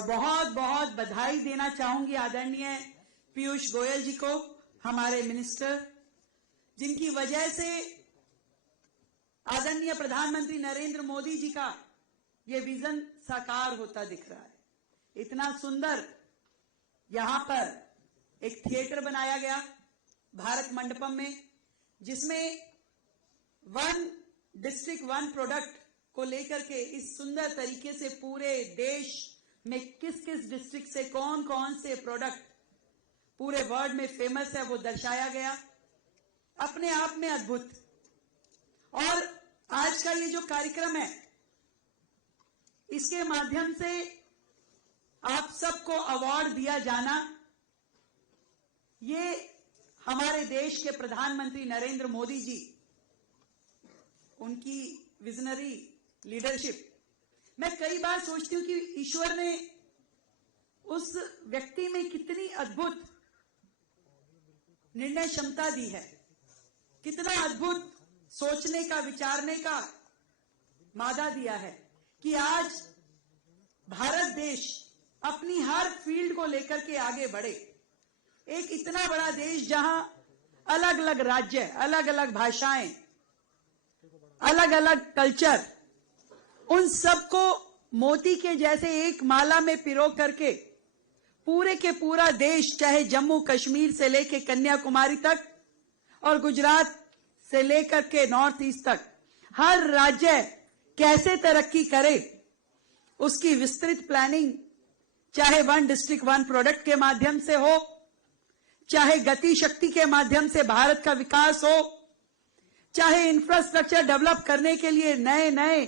और बहुत बहुत बधाई देना चाहूंगी आदरणीय पीयूष गोयल जी को, हमारे मिनिस्टर, जिनकी वजह से आदरणीय प्रधानमंत्री नरेंद्र मोदी जी का ये विजन साकार होता दिख रहा है। इतना सुंदर यहां पर एक थिएटर बनाया गया भारत मंडपम में, जिसमें वन डिस्ट्रिक्ट वन प्रोडक्ट को लेकर के इस सुंदर तरीके से पूरे देश में किस किस डिस्ट्रिक्ट से कौन कौन से प्रोडक्ट पूरे वर्ल्ड में फेमस है वो दर्शाया गया, अपने आप में अद्भुत। और आज का ये जो कार्यक्रम है, इसके माध्यम से आप सबको अवार्ड दिया जाना, ये हमारे देश के प्रधानमंत्री नरेंद्र मोदी जी, उनकी विजनरी लीडरशिप। मैं कई बार सोचती हूं कि ईश्वर ने उस व्यक्ति में कितनी अद्भुत निर्णय क्षमता दी है, कितना अद्भुत सोचने का, विचारने का मादा दिया है कि आज भारत देश अपनी हर फील्ड को लेकर के आगे बढ़े। एक इतना बड़ा देश जहां अलग अलग राज्य, अलग अलग भाषाएं, अलग अलग कल्चर, उन सबको मोती के जैसे एक माला में पिरो करके पूरे के पूरा देश, चाहे जम्मू कश्मीर से लेकर कन्याकुमारी तक और गुजरात से लेकर के नॉर्थ ईस्ट तक, हर राज्य कैसे तरक्की करे, उसकी विस्तृत प्लानिंग, चाहे वन डिस्ट्रिक्ट वन प्रोडक्ट के माध्यम से हो, चाहे गति शक्ति के माध्यम से भारत का विकास हो, चाहे इंफ्रास्ट्रक्चर डेवलप करने के लिए नए नए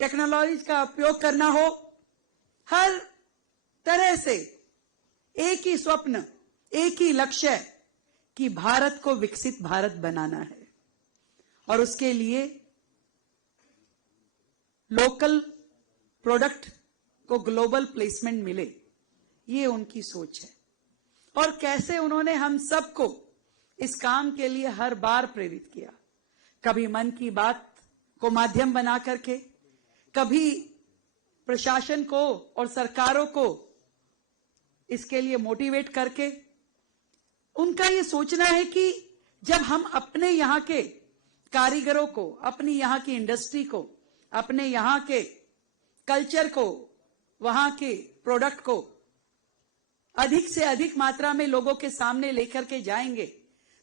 टेक्नोलॉजी का उपयोग करना हो, हर तरह से एक ही स्वप्न, एक ही लक्ष्य है कि भारत को विकसित भारत बनाना है और उसके लिए लोकल प्रोडक्ट को ग्लोबल प्लेसमेंट मिले, ये उनकी सोच है। और कैसे उन्होंने हम सबको इस काम के लिए हर बार प्रेरित किया, कभी मन की बात को माध्यम बना करके, कभी प्रशासन को और सरकारों को इसके लिए मोटिवेट करके। उनका ये सोचना है कि जब हम अपने यहां के कारीगरों को, अपनी यहां की इंडस्ट्री को, अपने यहां के कल्चर को, वहां के प्रोडक्ट को अधिक से अधिक मात्रा में लोगों के सामने लेकर के जाएंगे,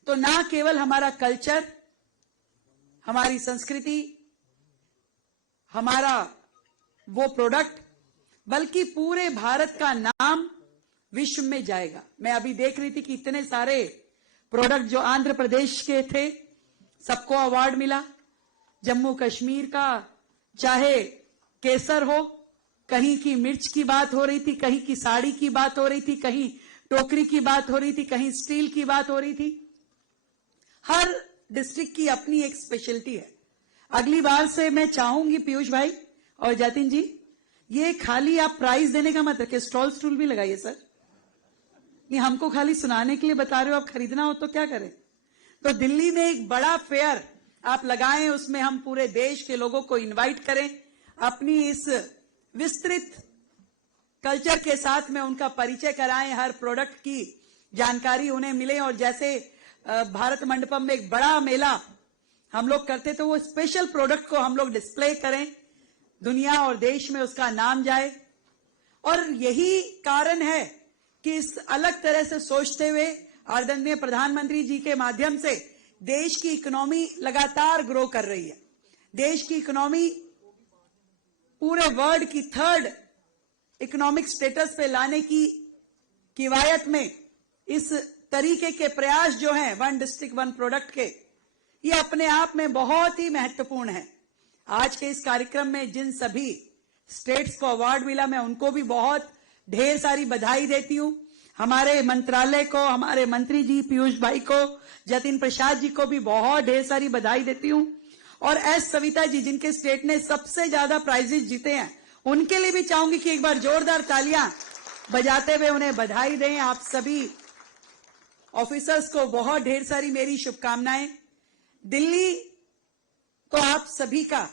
तो ना केवल हमारा कल्चर, हमारी संस्कृति, हमारा वो प्रोडक्ट, बल्कि पूरे भारत का नाम विश्व में जाएगा। मैं अभी देख रही थी कि इतने सारे प्रोडक्ट जो आंध्र प्रदेश के थे, सबको अवार्ड मिला। जम्मू कश्मीर का चाहे केसर हो, कहीं की मिर्च की बात हो रही थी, कहीं की साड़ी की बात हो रही थी, कहीं टोकरी की बात हो रही थी, कहीं स्टील की बात हो रही थी। हर डिस्ट्रिक्ट की अपनी एक स्पेशलिटी है। अगली बार से मैं चाहूंगी पीयूष भाई और जतिन जी, ये खाली आप प्राइज देने का मत रखिए, स्टॉल स्टूल भी लगाइए सर। नहीं, हमको खाली सुनाने के लिए बता रहे हो, आप खरीदना हो तो क्या करें। तो दिल्ली में एक बड़ा फेयर आप लगाएं, उसमें हम पूरे देश के लोगों को इनवाइट करें, अपनी इस विस्तृत कल्चर के साथ में उनका परिचय कराएं, हर प्रोडक्ट की जानकारी उन्हें मिले। और जैसे भारत मंडपम में एक बड़ा मेला हम लोग करते, तो वो स्पेशल प्रोडक्ट को हम लोग डिस्प्ले करें, दुनिया और देश में उसका नाम जाए। और यही कारण है कि इस अलग तरह से सोचते हुए आदरणीय प्रधानमंत्री जी के माध्यम से देश की इकोनॉमी लगातार ग्रो कर रही है। देश की इकोनॉमी पूरे वर्ल्ड की थर्ड इकोनॉमिक स्टेटस पे लाने की किवायत में इस तरीके के प्रयास जो हैं वन डिस्ट्रिक्ट वन प्रोडक्ट के, ये अपने आप में बहुत ही महत्वपूर्ण है। आज के इस कार्यक्रम में जिन सभी स्टेट्स को अवार्ड मिला, मैं उनको भी बहुत ढेर सारी बधाई देती हूं। हमारे मंत्रालय को, हमारे मंत्री जी पीयूष भाई को, जतिन प्रसाद जी को भी बहुत ढेर सारी बधाई देती हूं। और एस सविता जी, जिनके स्टेट ने सबसे ज्यादा प्राइजेस जीते हैं, उनके लिए भी चाहूंगी कि एक बार जोरदार तालियां बजाते हुए उन्हें बधाई दें। आप सभी ऑफिसर्स को बहुत ढेर सारी मेरी शुभकामनाएं। दिल्ली तो आप सभी का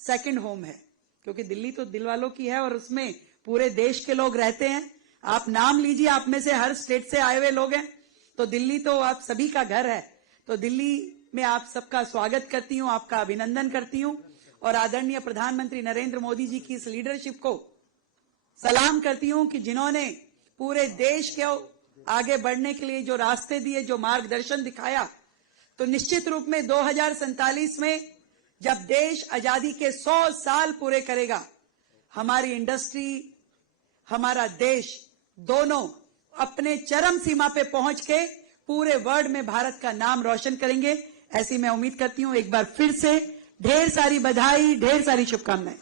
सेकंड होम है, क्योंकि दिल्ली तो दिल वालों की है और उसमें पूरे देश के लोग रहते हैं। आप नाम लीजिए, आप में से हर स्टेट से आए हुए लोग हैं, तो दिल्ली तो आप सभी का घर है। तो दिल्ली में आप सबका स्वागत करती हूं, आपका अभिनंदन करती हूं और आदरणीय प्रधानमंत्री नरेंद्र मोदी जी की इस लीडरशिप को सलाम करती हूं कि जिन्होंने पूरे देश के आगे बढ़ने के लिए जो रास्ते दिए, जो मार्गदर्शन दिखाया, तो निश्चित रूप में 2047 में जब देश आजादी के 100 साल पूरे करेगा, हमारी इंडस्ट्री, हमारा देश दोनों अपने चरम सीमा पे पहुंच के पूरे वर्ल्ड में भारत का नाम रोशन करेंगे, ऐसी मैं उम्मीद करती हूं। एक बार फिर से ढेर सारी बधाई, ढेर सारी शुभकामनाएं।